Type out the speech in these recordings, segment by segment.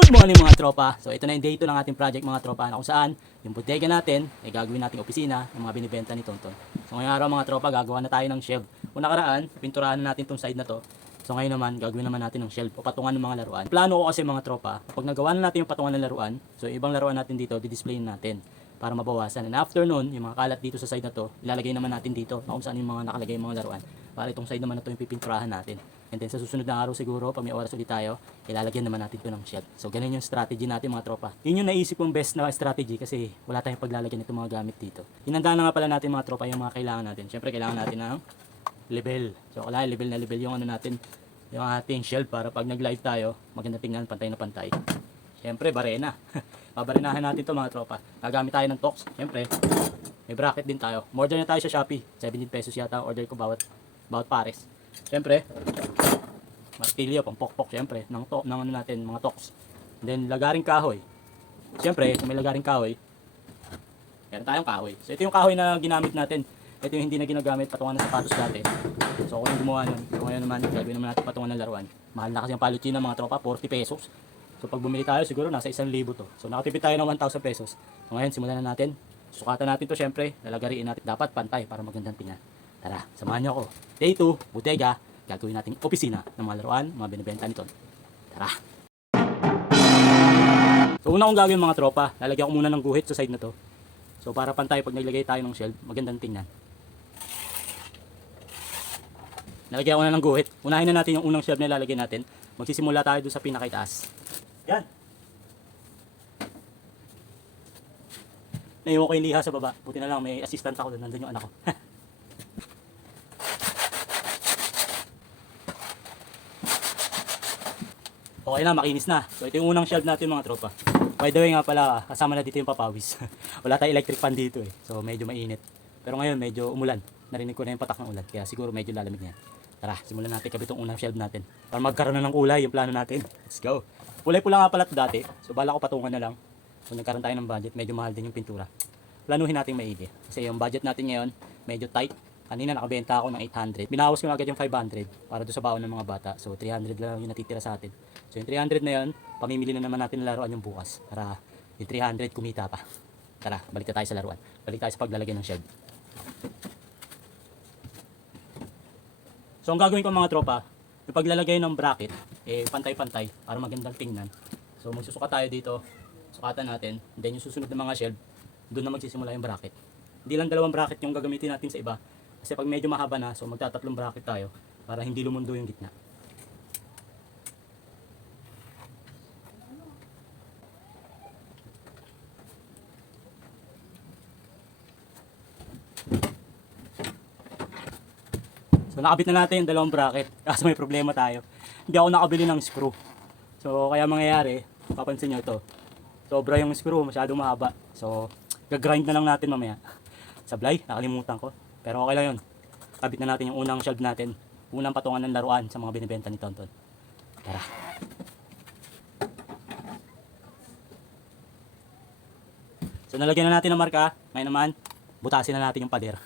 Good morning mga tropa. So ito na yung day 2 ng ating project mga tropa, na kung saan yung bodega natin ay gagawin nating opisina ng mga binibenta ni Tonton. So ngayong araw mga tropa, gagawa na tayo ng shelf. Una karaan, pinturahan na natin tong side na to. So ngayon naman, gagawin naman natin ng shelf o patungan ng mga laruan. Plano ko kasi mga tropa, kapag nagawa na natin yung patungan ng laruan, so yung ibang laruan natin dito, di-display natin para mabawasan. And after nun, yung mga kalat dito sa side na to, ilalagay naman natin dito na kung saan yung mga nakalagay yung mga laruan. Para itong side naman na to yung pipinturahan natin. And then sa susunod na araw siguro, pag may oras ulit tayo, ilalagyan naman natin ito ng shelf. So ganun yung strategy natin mga tropa. Yun yung naisip kong best na strategy kasi wala tayong paglalagyan itong mga gamit dito. Hinandaan na nga pala natin mga tropa yung mga kailangan natin. Siyempre kailangan natin ng level. So kailangan level na level yung ano natin, yung ating shelf para pag nag-live tayo, maganda tingnan, pantay na pantay. Siyempre barena. Babarinahan natin to mga tropa. Gagamit tayo ng tox. Siyempre, may bracket din tayo. Order na tayo sa Shopee. 17 pesos yata order ko bawat pares. Siyempre, martilyo, pampokpok siyempre, ng ano natin, mga tox. Then, lagaring kahoy. Siyempre, kung may lagaring kahoy, meron tayong kahoy. So, ito yung kahoy na ginamit natin. Ito yung hindi na ginagamit, patungan ng sapatos dati. So, ako yung gumawa nun. So, ngayon naman, gagawin naman natin patungan ng laruan. Mahal na kasi ang paluchina mga tropa, 40 pesos. So, pag bumili tayo, siguro nasa 1,000 to. So, nakatipid tayo ng 1,000 pesos. So, ngayon, simulan na natin. Sukatan natin to syempre, lalagariin natin dapat pantay para magandang tingnan. Tara, samahan niyo ako. Day 2, bodega, gagawin nating opisina ng mga laruan, mga binibenta nito. Tara. So una kong gagawin mga tropa, lalagyan ko muna ng guhit sa side na to. So para pantay pag naglagay tayo ng shelf, magandang tingnan. Nalagyan ko na ng guhit. Unahin na natin yung unang shelf na lalagyan natin. Magsisimula tayo doon sa pinakaitaas. Yan. Naiwan ko yung liha sa baba. Buti na lang may assistant ako doon. Nandun yung anak ko. Okay na, makinis na. So ito yung unang shelf natin mga tropa. By the way nga pala, kasama na dito yung papawis. Wala tayong electric fan dito eh. So medyo mainit. Pero ngayon medyo umulan. Narinig ko na yung patak ng ulan. Kaya siguro medyo lalamig na yan. Tara, simulan natin kabit yung unang shelf natin. Para magkaroon na ng kulay yung plano natin. Let's go. Kulay pula nga pala ito dati. So bala ko patungan na lang. Kung nagkaroon tayo ng budget, medyo mahal din yung pintura. Planuhin natin maigi. Kasi yung budget natin ngayon, medyo tight. Kanina nakabenta ako ng 800. Binawas ko na agad yung 500 para doon sa baon ng mga bata. So 300 lang yung natitira sa atin. So yung 300 na yun, pamimili na naman natin ng laruan yung bukas. Para yung 300 kumita pa. Tara, balik na tayo sa laruan. Balik tayo sa paglalagay ng shelf. So ang gagawin ko mga tropa, yung paglalagay ng bracket, eh pantay-pantay para magandang tingnan. So magsusuka tayo dito, sukatan natin. Then yung susunod na mga shelf, doon na magsisimula yung bracket. Hindi lang dalawang bracket yung gagamitin natin sa iba. Kasi pag medyo mahaba na, so magtatatlong bracket tayo para hindi lumundo yung gitna. So nakabit na natin yung dalawang bracket. Kaso may problema tayo. Hindi ako nakabili ng screw. So kaya mangyayari, papansin nyo ito. Sobra yung screw, masyadong mahaba. So gagrind na lang natin mamaya. Sablay, nakalimutan ko. Pero okay lang yun. Kabit na natin yung unang shelf natin. Unang patungan ng laruan sa mga binibenta ni Tonton. Tara. So nalagyan na natin ng marka. Ngayon naman, butasin na natin yung pader.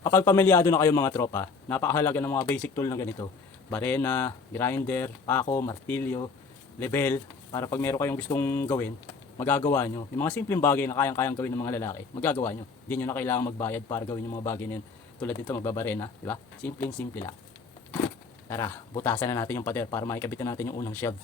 Kapag pamilyado na kayo mga tropa, napakahalaga ng mga basic tool na ganito. Barena, grinder, pako, martilyo, level. Para pag meron kayong gustong gawin, magagawa nyo. Yung mga simpleng bagay na kayang-kayang gawin ng mga lalaki, magagawa nyo. Hindi nyo na kailangan magbayad para gawin yung mga bagay na yun. Tulad dito, magbabarena, di ba? Simpleng-simple lang. Tara, butasan na natin yung pader para makikabitan natin yung unang shelf.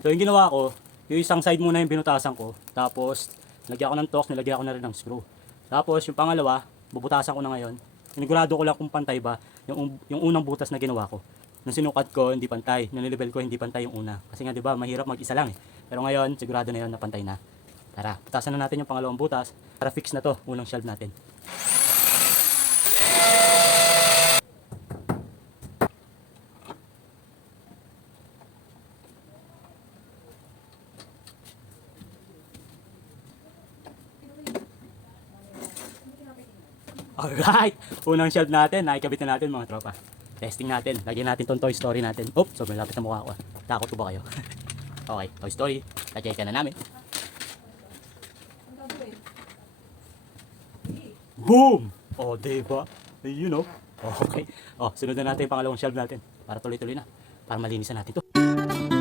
So yung ginawa ko, yung isang side muna yung binutasan ko. Tapos, nilagyan ko ng tox, nilagyan ko na rin ng screw. Tapos, yung pangalawa, bubutasan ko na ngayon. Sinigurado ko lang kung pantay ba yung unang butas na ginawa ko. Nung sinukat ko, hindi pantay. Nung nilibel ko, hindi pantay yung una. Kasi nga, di ba, mahirap mag-isa lang eh. Pero ngayon, sigurado na yun na pantay na. Tara, butasan na natin yung pangalawang butas para fix na to, unang shelf natin. Alright, unang shelf natin, nakikabit na natin mga tropa. Testing natin. Lagyan natin tong Toy Story natin. Oops, sobrang lapit na mukha ko. Takot ko ba kayo? Okay, Toy Story. Lagyan na namin. Boom! Oh, diba? Ayun, oh. Okay. Oh, sunod na natin yung pangalawang shelf natin. Para tuloy-tuloy na. Para malinisan natin to.